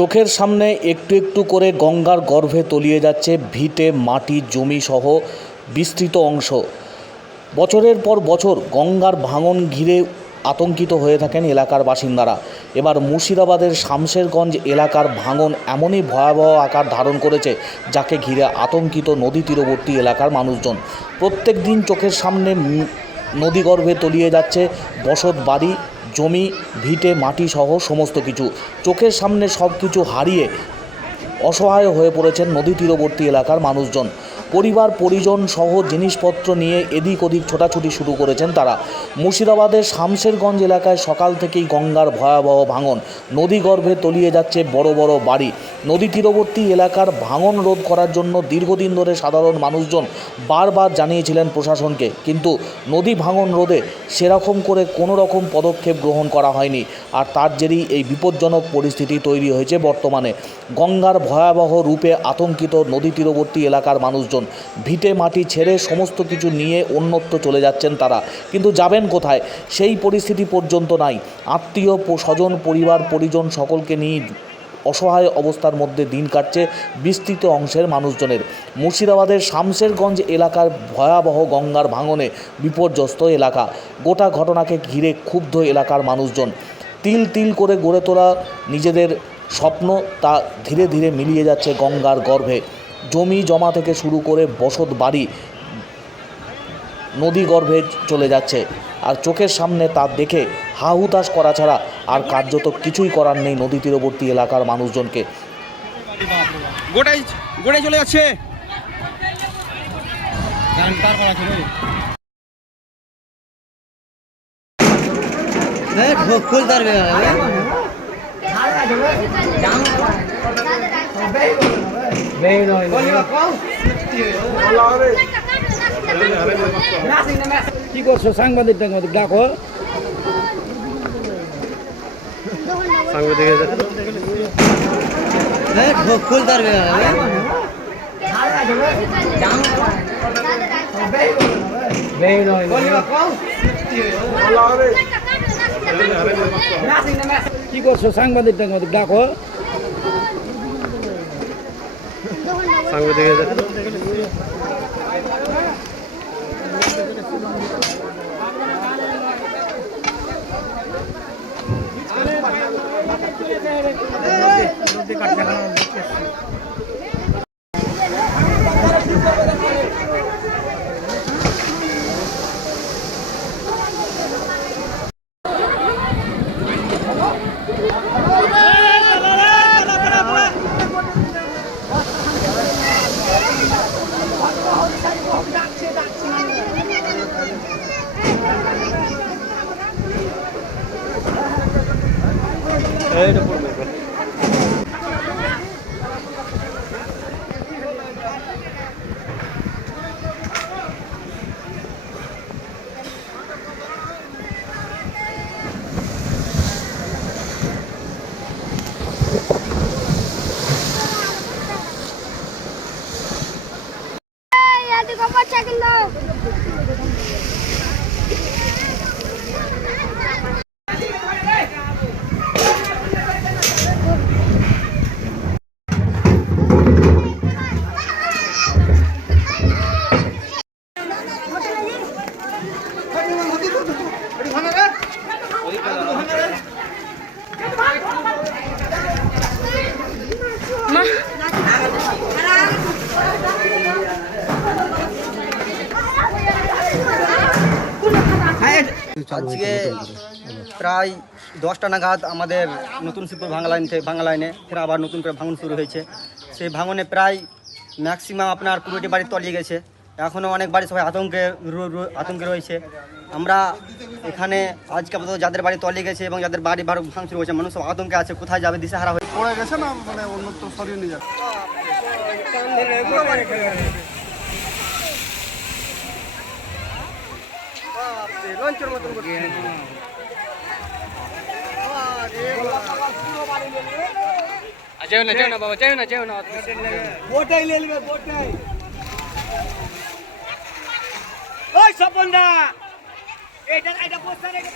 চোখের সামনে একটু একটু করে গঙ্গার গর্ভে তলিয়ে যাচ্ছে ভিটে, মাটি, জমি সহ বিস্তৃত অংশ। বছরের পর বছর গঙ্গার ভাঙন ঘিরে আতঙ্কিত হয়ে থাকেন এলাকার বাসিন্দারা। এবার মুর্শিদাবাদের শামশেরগঞ্জ এলাকার ভাঙন এমনই ভয়াবহ আকার ধারণ করেছে, যাকে ঘিরে আতঙ্কিত নদী তীরবর্তী এলাকার মানুষজন। প্রত্যেক দিন চোখের সামনে নদীগর্ভে তলিয়ে যাচ্ছে বসত বাড়ি জমি, ভিটে, মাটি সহ সমস্ত কিছু। চোখের সামনে সব কিছু হারিয়ে অসহায় হয়ে পড়েছেন নদী তীরবর্তী এলাকার মানুষজন। পরিবার, পরিজন সহ জিনিসপত্র নিয়ে এদিক ওদিক ছোটাছুটি শুরু করেছেন তারা। মুর্শিদাবাদের শামশেরগঞ্জ এলাকায় সকাল থেকেই গঙ্গার ভয়াবহ ভাঙন। নদীগর্ভে তলিয়ে যাচ্ছে বড় বড় বাড়ি। নদী তীরবর্তী এলাকার ভাঙন রোধ করার জন্য দীর্ঘদিন ধরে সাধারণ মানুষজন বারবার জানিয়েছিলেন প্রশাসনকে। কিন্তু নদী ভাঙন রোধে সেরকম করে কোনো রকম পদক্ষেপ গ্রহণ করা হয়নি। আর তার জেরেই এই বিপজ্জনক পরিস্থিতি তৈরি হয়েছে বর্তমানে। গঙ্গার ভয়াবহ রূপে আতঙ্কিত নদী তীরবর্তী এলাকার মানুষজন। ভিটে মাটি ছেড়ে সমস্ত কিছু নিয়ে অন্যত্র চলে যাচ্ছেন তারা। কিন্তু যাবেন কোথায়? সেই পরিস্থিতি পর্যন্ত নাই। আত্মীয় স্বজন, পরিবার, পরিজন সকলকে নিয়ে অসহায় অবস্থার মধ্যে দিন কাটছে বিস্তৃত অংশের মানুষজনের। মুর্শিদাবাদের শামশেরগঞ্জ এলাকার ভয়াবহ গঙ্গার ভাঙনে বিপর্যস্ত এলাকা। গোটা ঘটনাকে ঘিরে ক্ষুব্ধ এলাকার মানুষজন। তিল তিল করে গড়ে তোলা নিজেদের স্বপ্ন তা ধীরে ধীরে মিলিয়ে যাচ্ছে গঙ্গার গর্ভে। জমি জমা থেকে শুরু করে বসত বাড়ি নদী গর্ভে চলে যাচ্ছে। আর চোখের সামনে তা দেখে হা হুতাশ করা ছাড়া আর কার্যত কিছুই করার নেই নদী তীরবর্তী এলাকার মানুষজনকে। গোটাই গোটাই চলে যাচ্ছে। কি করছ? সাংবাদিক ডাকো। ফুল ধরবে কি করছ সাংবাদিক টাংবাদিক ডাকো Hadi আজকে প্রায় দশটা নাগাদ আমাদের নতুন শিবপুর ভাঙা লাইন থেকে ভাঙা লাইনে ফের আবার নতুন করে ভাঙন শুরু হয়েছে। সেই ভাঙনে প্রায় ম্যাক্সিমাম আপনার কুড়িটি বাড়ি তলিয়ে গেছে। এখনও অনেক বাড়ি সবাই আতঙ্কে আতঙ্কে রয়েছে। আমরা এখানে আজকে আপাতত যাদের বাড়ি তলিয়ে গেছে এবং যাদের বাড়ি ভাড় ভাঙচুর হয়েছে, মানুষ সব আতঙ্কে আছে, কোথায় যাবে দিশেহারা হয়ে পড়ে গেছে না মানে অন্যত্র সরিয়ে নিয়ে লঞ্চের মতন করছে। যাও না যাও না বাবা যাও না যাও না। Bow tie লেলবে bow tie. ওই সপন সপনদা এটা এটা বসে রেখে